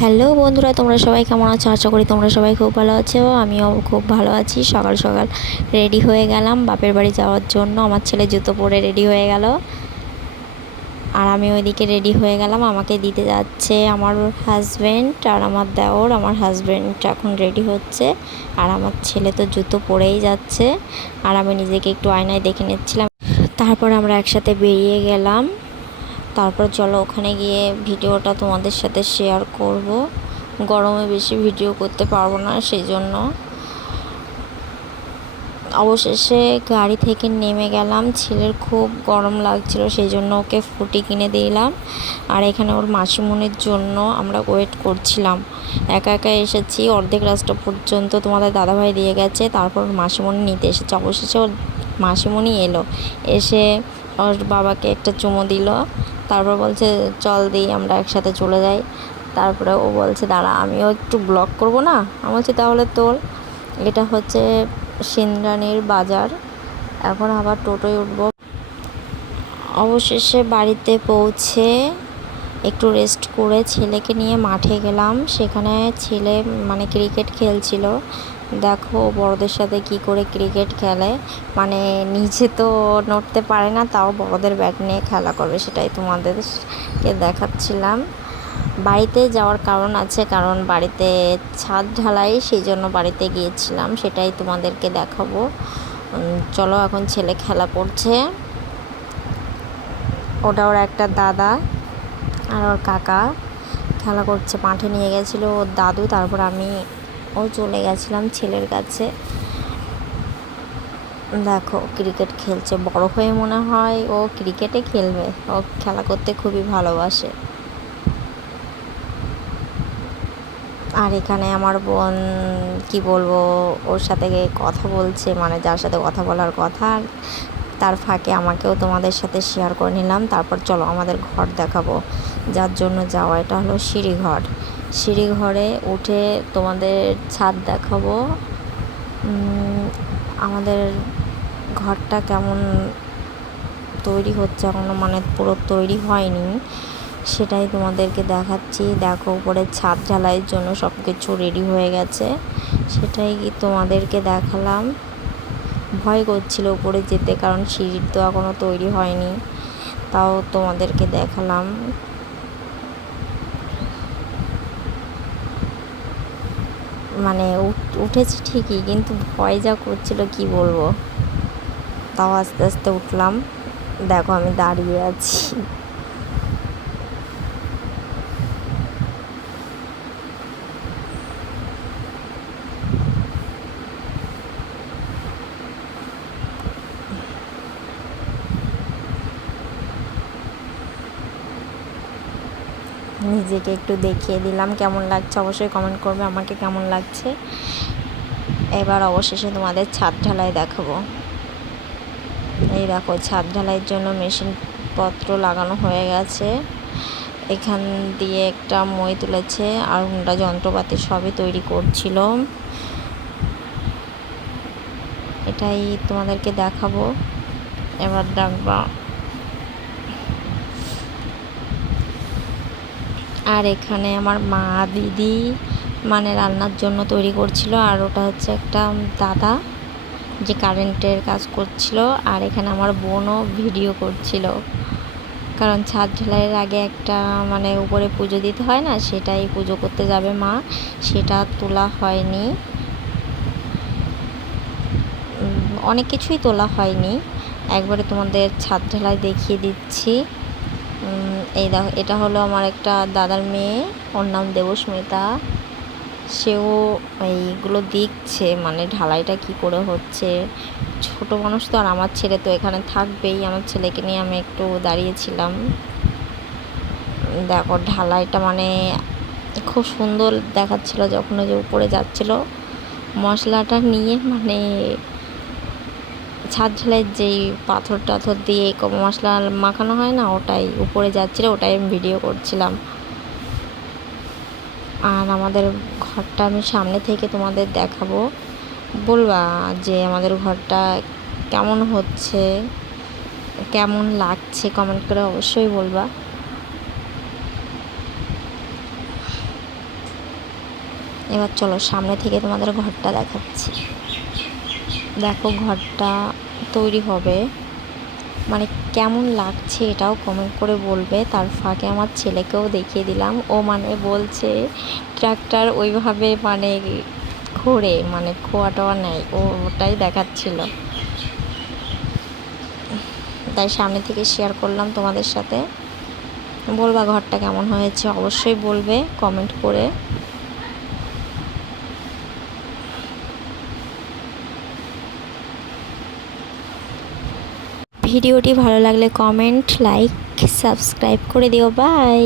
Hello বন্ধুরা, তোমরা সবাই কেমন আছো? আশা করি তোমরা সবাই খুব ভালো আছো। আমিও খুব ভালো আছি। সকাল সকাল রেডি হয়ে গেলাম বাপের বাড়ি যাওয়ার জন্য। আমার ছেলে জুতো পরে রেডি হয়ে গেল, আর আমি ওইদিকে রেডি হয়ে গেলাম। আমাকে দিতে যাচ্ছে আমার হাজব্যান্ড আর আমার দেওর। আমার হাজব্যান্ড এখন রেডি হচ্ছে, আর আমার ছেলে তো জুতো পরেই যাচ্ছে। আর আমি নিজেকে একটু আয়নায় দেখে নিচ্ছিলাম। তারপর আমরা একসাথে বেরিয়ে গেলাম। তারপর চলো ওখানে গিয়ে ভিডিওটা তোমাদের সাথে শেয়ার করব। গরমে বেশি ভিডিও করতে পারবো না, সেই জন্য অবশেষে গাড়ি থেকে নেমে গেলাম। ছেলের খুব গরম লাগছিল, সেই জন্য ওকে ফুটি কিনে দিলাম। আর এখানে ওর মাসিমণির জন্য আমরা ওয়েট করছিলাম। একা একা এসেছি, অর্ধেক রাস্তা পর্যন্ত তোমাদের দাদাভাই দিয়ে গেছে, তারপর মাসিমণি নিতে এসেছে। অবশেষে ওর মাসিমণি এলো, এসে ওর বাবাকে একটা চুমো দিল। তারপর বলছে চল দিই, আমরা একসাথে চলে যাই। তারপরে ও বলছে দাঁড়া, আমিও একটু ব্লগ করব না। আমি বলছি তাহলে তোল। এটা হচ্ছে সিন্দ্রানীর বাজার। এখন আবার টোটোয় উঠবো। অবশেষে বাড়িতে পৌঁছে একটু রেস্ট করে ছেলেকে নিয়ে মাঠে গেলাম। সেখানে ছেলে ক্রিকেট খেলছিল। দেখো বড়দের সাথে কি করে ক্রিকেট খেলে, নিজে তো নড়তে পারে না, তাও বড়দের ব্যাট নিয়ে খেলা করবে, সেটাই তোমাদেরকে দেখাচ্ছিলাম। বাড়িতে যাওয়ার কারণ আছে, কারণ বাড়িতে ছাদ ঢালাই, সেই জন্য বাড়িতে গিয়েছিলাম, সেটাই তোমাদেরকে দেখাবো। চলো, এখন ছেলে খেলা করছে। ওটা ওর একটা দাদা আর ওর কাকা খেলা করছে। মাঠে নিয়ে গেছিলো ওর দাদু, তারপর ও চলে গেছিলাম ছেলের কাছে। দেখো ক্রিকেট খেলছে। বড় হয়ে মনে হয় ও ক্রিকেটে খেলবে। ও খেলা করতে খুবই ভালোবাসে। আর এখানে আমার বোন কি বলবো, ওর সাথে কথা বলছে, যার সাথে কথা বলার কথা। তার ফাঁকে আমাকেও তোমাদের সাথে শেয়ার করে নিলাম। তারপর চলো আমাদের ঘর দেখাবো, যার জন্য যাওয়া। এটা হলো সিঁড়িঘর। সিঁড়িঘরে উঠে তোমাদের ছাদ দেখাবো। আমাদের ঘরটা কেমন তৈরি হচ্ছে এখনও, পুরো তৈরি হয়নি, সেটাই তোমাদেরকে দেখাচ্ছি। দেখো উপরে ছাদ ঢালাইয়ের জন্য সব কিছু রেডি হয়ে গেছে, সেটাই তোমাদেরকে দেখালাম। ভয় করছিল উপরে যেতে, কারণ সিঁড়ির তো এখনও তৈরি হয়নি, তাও তোমাদেরকে দেখালাম। উঠেছি ঠিকই, কিন্তু ভয় যা করছিল কি বলবো। তাও আস্তে আস্তে উঠলাম। দেখো আমি দাঁড়িয়ে আছি। নিজেকে একটু দেখিয়ে দিলাম কেমন লাগছে। অবশ্যই কমেন্ট করবে আমাকে কেমন লাগছে। এবার অবশেষে তোমাদের ছাদ ঢালাই দেখাবো। এই দেখো ছাদ ঢালাইয়ের জন্য মেশিনপত্র লাগানো হয়ে গেছে। এখান দিয়ে একটা মই তুলেছে, আর হুন্ডা যন্ত্রপাতি সবই তৈরি করছিল। এটাই তোমাদেরকে দেখাবো। এবার ডাকবা। আর এখানে আমার মা দিদি রান্নার জন্য তৈরি করছিল। আর ওটা হচ্ছে একটা দাদা যে কারেন্টের কাজ করছিল। আর এখানে আমার বোনও ভিডিও করছিল, কারণ ছাদ ঢালাইয়ের আগে একটা উপরে পুজো দিতে হয় না, সেটাই পুজো করতে যাবে মা, সেটা তোলা হয়নি। অনেক কিছুই তোলা হয়নি, একবারে তোমাদের ছাদ ঢালাই দেখিয়ে দিচ্ছি। এই দেখো, এটা হলো আমার একটা দাদার মেয়ে, ওর নাম দেবস্মিতা। সেও এইগুলো দেখছে, ঢালাইটা কি করে হচ্ছে। ছোট মানুষ তো, আর আমার ছেলে তো এখানে থাকবেই। আমার ছেলেকে নিয়ে আমি একটু দাঁড়িয়েছিলাম। দেখো ঢালাইটা খুব সুন্দর দেখাচ্ছিল যখন ওই যে উপরে যাচ্ছিল মশলাটা নিয়ে। ছাদ ঢালাইয়ের যেই পাথর টাথর দিয়ে মশলা মাখানো হয় না, ওটাই উপরে যাচ্ছিল, ওটাই আমি ভিডিও করছিলাম। আর আমাদের ঘরটা আমি সামনে থেকে তোমাদের দেখাবো। বলবা যে আমাদের ঘরটা কেমন হচ্ছে, কেমন লাগছে, কমেন্ট করে অবশ্যই বলবা। এবার চলো সামনে থেকে তোমাদের ঘরটা দেখাচ্ছি। দেখো ঘরটা তৈরি হবে, মানে কেমন লাগছে এটাও কমেন্ট করে বলবে। তার ফাঁকে আমার ছেলেকেও দেখিয়ে দিলাম, ও মানে বলছে ট্রাক্টর ওইভাবে মানে খোঁড়ে, মানে খোয়া টোয়া নেয়, ও ওটাই দেখাচ্ছিল, তাই সামনে থেকে শেয়ার করলাম তোমাদের সাথে। বলবা ঘরটা কেমন হয়েছে, অবশ্যই বলবে কমেন্ট করে। ভিডিওটি ভালো লাগলে কমেন্ট, লাইক, সাবস্ক্রাইব করে দিও। বাই।